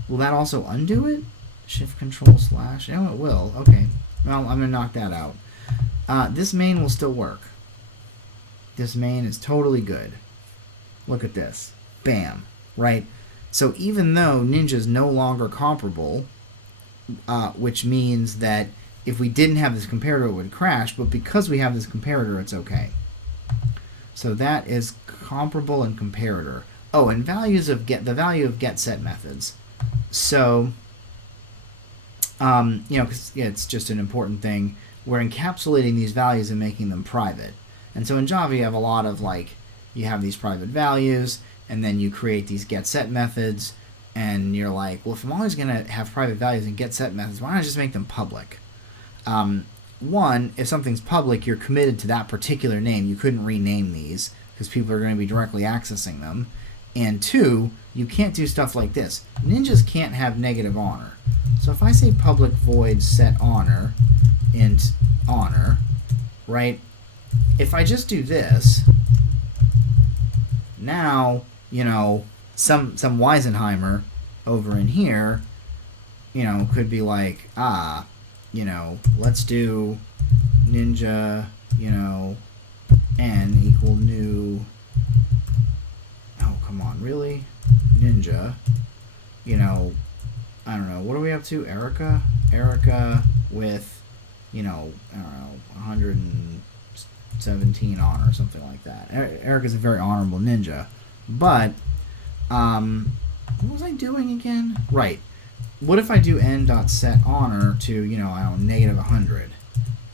Will that also undo it? Shift control slash. Oh, it will. Okay. Well, I'm going to knock that out. This main will still work. This main is totally good. Look at this. Bam. Right? So even though Ninja is no longer comparable, which means that if we didn't have this comparator, it would crash, but because we have this comparator, it's okay. So that is comparable and comparator. Oh, and the value of get set methods. So, because it's just an important thing. We're encapsulating these values and making them private. And so in Java, you have a lot of you have these private values, and then you create these get set methods, and you're like, well, if I'm always going to have private values and get set methods, why don't I just make them public? One, if something's public, you're committed to that particular name. You couldn't rename these because people are going to be directly accessing them. And two, you can't do stuff like this. Ninjas can't have negative honor. So if I say public void set honor int honor, right? If I just do this, now, some Weisenheimer over in here, could be like, let's do ninja, n equal new, oh, come on, really? Ninja, I don't know, what are we up to? Erica with, 117 honor, something like that. Erica's a very honorable ninja, but, what was I doing again? Right. What if I do n.set honor to, -100?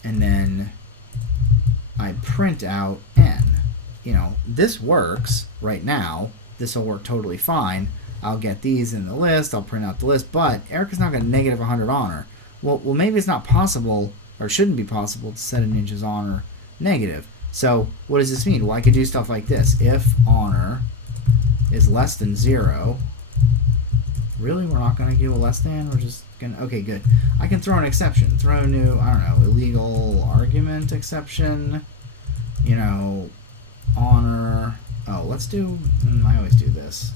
and then I print out n. You know, this works right now. This will work totally fine. I'll get these in the list. I'll print out the list. But Erica's not got negative 100 honor. Well, maybe it's not possible, or shouldn't be possible, to set a ninja's honor negative. So what does this mean? Well, I could do stuff like this. If honor is less than 0, really? We're not going to give a less than? We're just going to... Okay, good. I can throw an exception. Throw a new, I don't know, illegal argument exception. You know, honor... Oh, let's do... I always do this.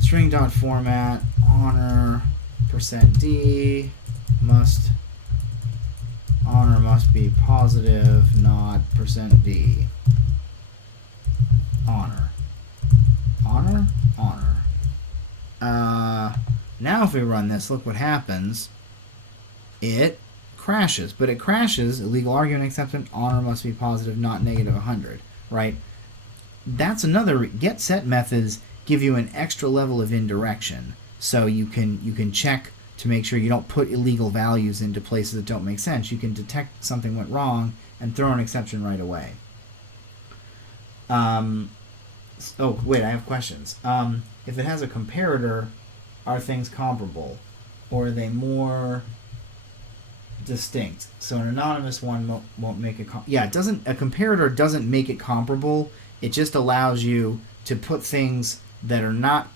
String.format, honor, %d, honor must be positive, not %d. Honor. Honor? Honor. Now if we run this, look what happens. It crashes. But it crashes, illegal argument exception, honor must be positive, not negative 100. Right? That's another... Get set methods give you an extra level of indirection. So you can check to make sure you don't put illegal values into places that don't make sense. You can detect something went wrong and throw an exception right away. Oh, wait, I have questions. If it has a comparator, are things comparable? Or are they more distinct? So an anonymous one won't make it... Yeah, a comparator doesn't make it comparable. It just allows you to put things that are not...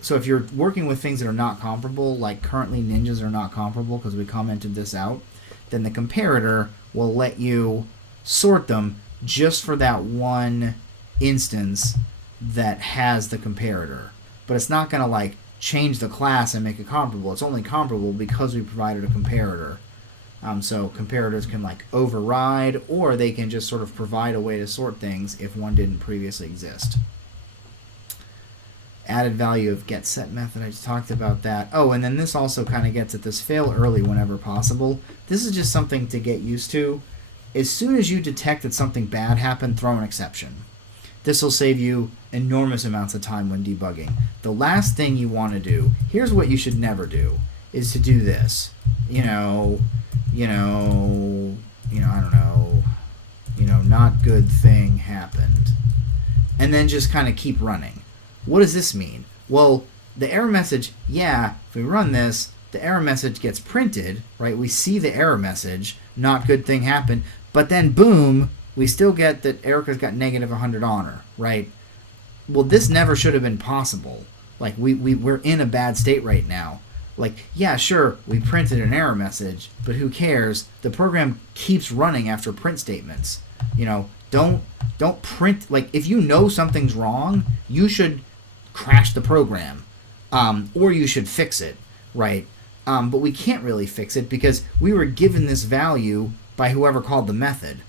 So if you're working with things that are not comparable, like currently ninjas are not comparable because we commented this out, then the comparator will let you sort them just for that one instance that has the comparator. But it's not going to like change the class and make it comparable. It's only comparable because we provided a comparator. So comparators can like override, or they can just sort of provide a way to sort things if one didn't previously exist. Added value of get set method, I just talked about that. Oh, and then this also kind of gets at this fail early whenever possible. This is just something to get used to. As soon as you detect that something bad happened, throw an exception. This will save you enormous amounts of time when debugging. The last thing you want to do, here's what you should never do, is to do this. I don't know, not good thing happened. And then just kind of keep running. What does this mean? Well, the error message, yeah, if we run this, the error message gets printed, right? We see the error message, not good thing happened, but then boom, we still get that Erica's got negative 100 honor, right? Well, this never should have been possible. Like, we're in a bad state right now. Like, yeah, sure, we printed an error message, but who cares? The program keeps running after print statements. Don't print, like, if you know something's wrong, you should crash the program, or you should fix it, right? But we can't really fix it because we were given this value by whoever called the method,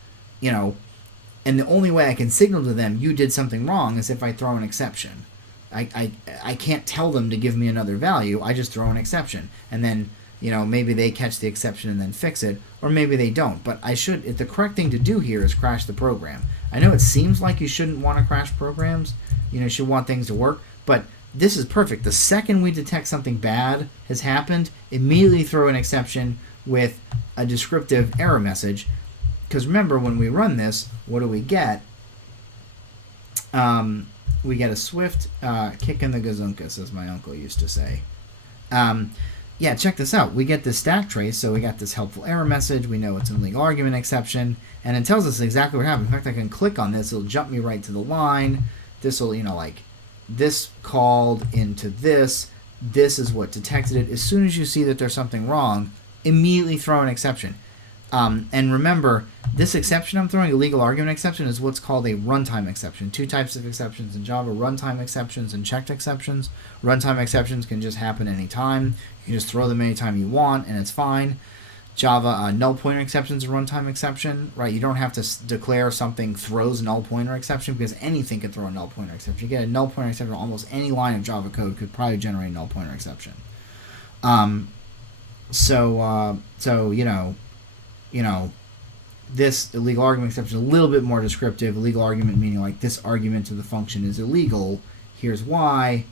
and the only way I can signal to them you did something wrong is if I throw an exception. I can't tell them to give me another value. I just throw an exception, and then maybe they catch the exception and then fix it, or maybe they don't. But the correct thing to do here is crash the program. I know it seems like you shouldn't want to crash programs. You should want things to work, but this is perfect. The second we detect something bad has happened, immediately throw an exception with a descriptive error message. Because remember, when we run this, what do we get? We get a swift kick in the gazunkas, as my uncle used to say. Yeah, check this out. We get this stack trace, so we got this helpful error message. We know it's an illegal argument exception, and it tells us exactly what happened. In fact, I can click on this. It'll jump me right to the line. This will, like, this called into this. This is what detected it. As soon as you see that there's something wrong, immediately throw an exception. And remember, this exception I'm throwing, illegal argument exception, is what's called a runtime exception. Two types of exceptions in Java, runtime exceptions and checked exceptions. Runtime exceptions can just happen anytime. You can just throw them anytime you want, and it's fine. Java, null pointer exception is a runtime exception, right? You don't have to declare something throws null pointer exception because anything could throw a null pointer exception. You get a null pointer exception, almost any line of Java code could probably generate a null pointer exception. This illegal argument exception is a little bit more descriptive. Illegal argument meaning like this argument to the function is illegal. Here's why.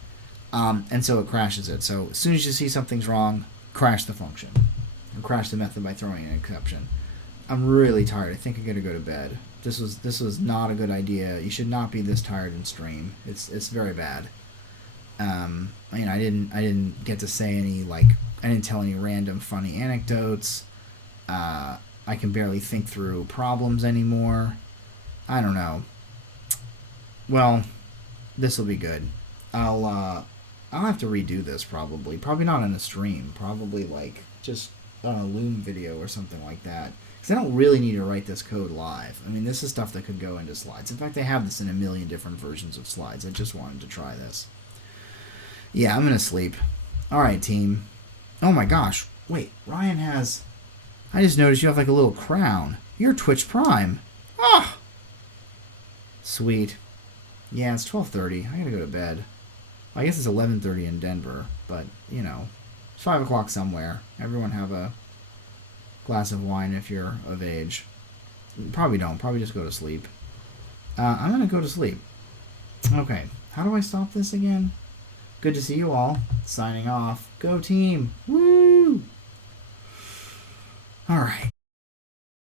And so it crashes it. So as soon as you see something's wrong, crash the function. Or crash the method by throwing an exception. I'm really tired. I think I'm gonna go to bed. This was not a good idea. You should not be this tired in stream. It's very bad. I didn't get to say any I didn't tell any random funny anecdotes. I can barely think through problems anymore. I don't know. Well, this will be good. I'll have to redo this probably. Probably not on a stream. Probably just on a Loom video or something like that. Because I don't really need to write this code live. I mean, this is stuff that could go into slides. In fact, I have this in a million different versions of slides. I just wanted to try this. Yeah, I'm gonna sleep. Alright, team. Oh my gosh. Wait, Ryan has... I just noticed you have a little crown. You're Twitch Prime. Ah! Sweet. Yeah, it's 12:30. I gotta go to bed. I guess it's 11:30 in Denver, but, it's 5 o'clock somewhere. Everyone have a glass of wine if you're of age. Probably don't. Probably just go to sleep. I'm gonna go to sleep. Okay. How do I stop this again? Good to see you all. Signing off. Go team. Woo!